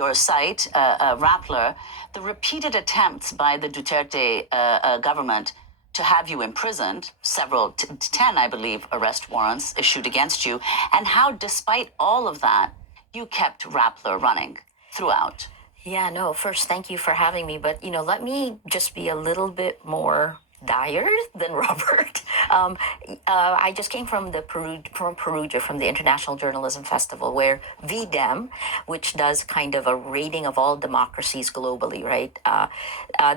your site, Rappler, the repeated attempts by the Duterte government to have you imprisoned, several, 10, I believe, arrest warrants issued against you, and how, despite all of that, you kept Rappler running throughout. Yeah, no, first, thank you for having me. But, let me just be a little bit more dire than Robert. I just came from Perugia, from the International Journalism Festival, where VDEM, which does kind of a rating of all democracies globally, right?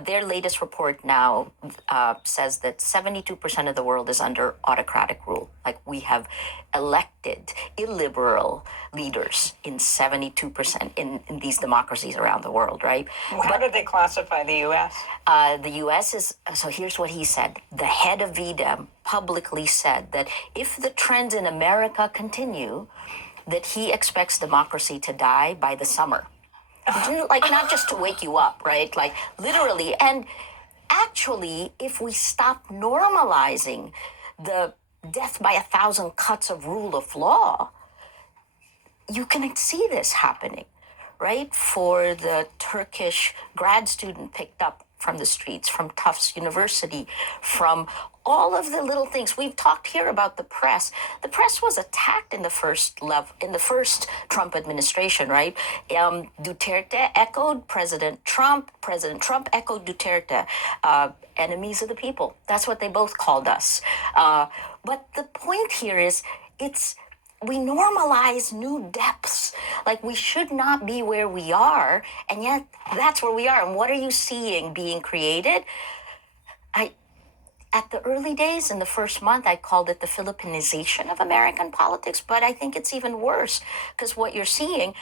Their latest report now says that 72% of the world is under autocratic rule. Like, we have elected illiberal leaders in 72% in these democracies around the world, right? How do they classify the U.S.? The U.S. is, so here's what he said. The head of VDEM publicly said that if the trends in America continue, that he expects democracy to die by the summer. Like, not just to wake you up, right? Like, literally. And actually, if we stop normalizing the death by 1,000 cuts of rule of law, you can see this happening, right? For the Turkish grad student picked up from the streets, from Tufts University, from all of the little things. We've talked here about the press. The press was attacked in the first Trump administration, right? Duterte echoed President Trump. President Trump echoed Duterte. Enemies of the people. That's what they both called us. But the point here is, we normalize new depths. Like, we should not be where we are, and yet that's where we are. And what are you seeing being created? At the early days, in the first month, I called it the Philippinization of American politics, but I think it's even worse, because what you're seeing,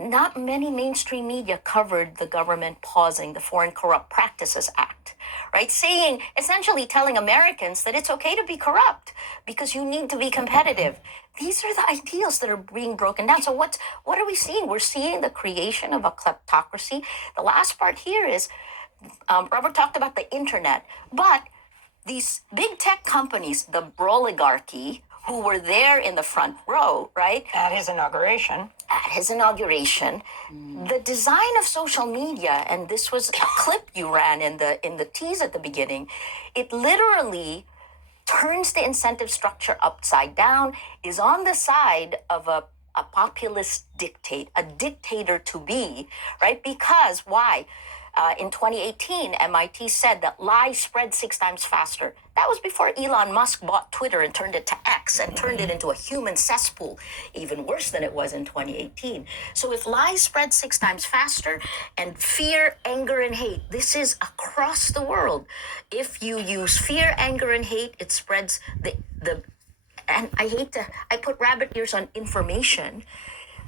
not many mainstream media covered the government pausing the Foreign Corrupt Practices Act, right? Essentially telling Americans that it's okay to be corrupt because you need to be competitive. These are the ideals that are being broken down. So what are we seeing? We're seeing the creation of a kleptocracy. The last part here is, Robert talked about the internet, but these big tech companies, the broligarchy, who were there in the front row, right? At his inauguration, the design of social media, and this was a clip you ran in the tease at the beginning, it literally turns the incentive structure upside down, is on the side of a populist dictator to be, right? Because why? In 2018, MIT said that lies spread 6 times faster. That was before Elon Musk bought Twitter and turned it to X and turned it into a human cesspool, even worse than it was in 2018. So if lies spread 6 times faster, and fear, anger, and hate, this is across the world. If you use fear, anger, and hate, it spreads and I put rabbit ears on information,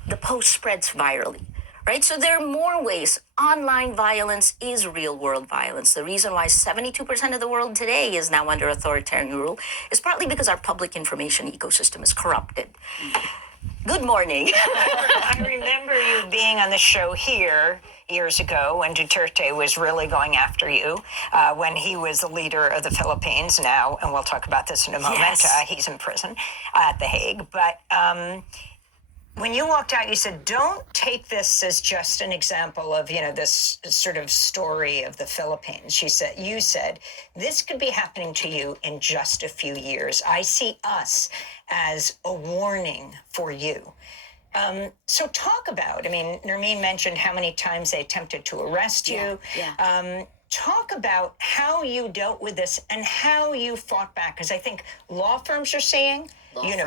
the post spreads virally. Right? So there are more ways. Online violence is real world violence. The reason why 72% of the world today is now under authoritarian rule is partly because our public information ecosystem is corrupted. Good morning. I remember you being on the show here years ago when Duterte was really going after you, when he was the leader of the Philippines now, and we'll talk about this in a moment. Yes. He's in prison at The Hague. But when you walked out, you said, don't take this as just an example of, this sort of story of the Philippines. You said, this could be happening to you in just a few years. I see us as a warning for you. So talk about, Nermeen mentioned how many times they attempted to arrest you. Yeah. Talk about how you dealt with this and how you fought back. Because I think law firms are saying,